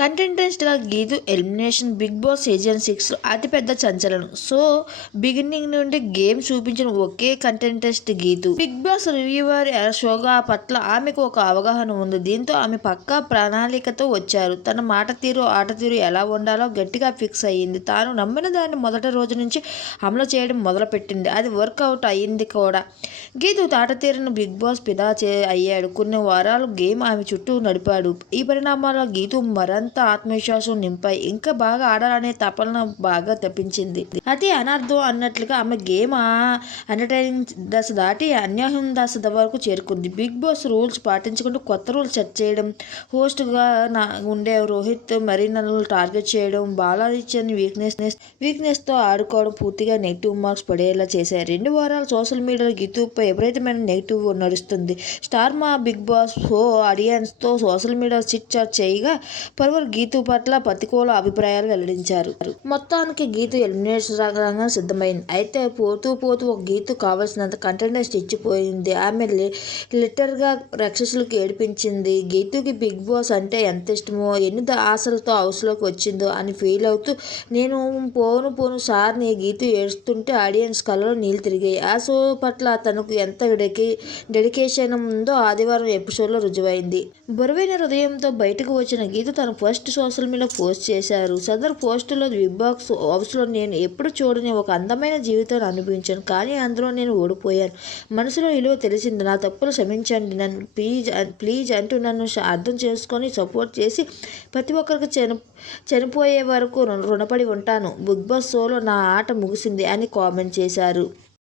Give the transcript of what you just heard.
కంటెంటెంట్గా Geetu elimination Bigg Boss season సిక్స్లో అతిపెద్ద సంచలనం సో బిగినింగ్ నుండి గేమ్ చూపించిన ఒకే contestant Geetu. Bigg Boss reviewer షోగా పట్ల ఆమెకు ఒక అవగాహన ఉంది. దీంతో ఆమె పక్కా ప్రణాళికతో వచ్చారు. తన మాట తీరు ఆట తీరు ఎలా ఉండాలో గట్టిగా ఫిక్స్ అయ్యింది. తాను నమ్మిన దాన్ని మొదటి రోజు నుంచి అమలు చేయడం మొదలుపెట్టింది. అది వర్కౌట్ అయ్యింది కూడా. గీతు తాట తీరును బిగ్ బాస్ పిదా చే అయ్యాడు. కొన్ని వారాలు గేమ్ ఆమె చుట్టూ నడిపాడు. ఈ పరిణామాల గీతు మరంత ఆత్మవిశ్వాసం నింపాయి. ఇంకా బాగా ఆడాలనే తపన బాగా తెప్పించింది. అతి అనర్థం అన్నట్లుగా ఆమె గేమ్ ఎంటర్టైనింగ్ దశ దాటి అన్యాయం దశ వరకు చేరుకుంది. బిగ్ బాస్ రూల్స్ పాటించకుండా కొత్త రూల్స్ సెట్ చేయడం హోస్ట్గా నా ఉండే రోహిత్ మరి నన్ను టార్గెట్ చేయడం బాలాదిత్యని వీక్నెస్ వీక్నెస్తో ఆడుకోవడం పూర్తిగా నెగిటివ్ మార్క్స్ పడేలా చేశారు రెండు వారాలు సోషల్ మీడియాలో గీతుపై విపరీతమైన నెగిటివ్ నడుస్తుంది. Star Maa Bigg Boss show ఆడియన్స్తో social media chit chat చేయగా పలువురు గీతు పట్ల ప్రతికూల అభిప్రాయాలు వెల్లడించారు. మొత్తానికి గీతు ఎలిమినేషన్ రంగంగా సిద్ధమైంది. అయితే పోతూ పోతూ ఒక గీతు కావాల్సినంత కంటెంటెన్స్ ఇచ్చిపోయింది ఆమె లిటర్గా రక్షసులకు ఏడిపించింది. గీతుకి బిగ్ బాస్ అంటే ఎంత ఇష్టమో ఎన్ని ఆశలతో హౌస్లోకి వచ్చిందో అని ఫీల్ అవుతూ నేను పోను పోను సార్ని గీతు ఏడుస్తుంటే ఆడియన్స్ కళ్ళలో నీళ్ళు తిరిగాయి. ఆ షో పట్ల తనకు ఎంత డెకి డెడికేషన్ ఉందో ఆదివారం ఎపిసోడ్లో రుజువైంది. బరువైన హృదయంతో బయటకు వచ్చిన గీత తన ఫస్ట్ సోషల్ మీడియా పోస్ట్ చేశారు. సదర్ పోస్టులో బిగ్ బాక్స్ హౌస్లో నేను ఎప్పుడు చూడని ఒక అందమైన జీవితాన్ని అనుభవించాను. కానీ అందులో నేను ఓడిపోయాను. మనసులో విలువ తెలిసింది నా తప్పులు క్షమించండి. నన్ను ప్లీజ్ ప్లీజ్ అంటూ నన్ను అర్థం చేసుకొని సపోర్ట్ చేసి ప్రతి ఒక్కరికి చని చనిపోయే వరకు రుణపడి ఉంటాను. బిగ్ బాస్ షోలో నా ఆట ముగిసింది అని కామెంట్ చేశారు.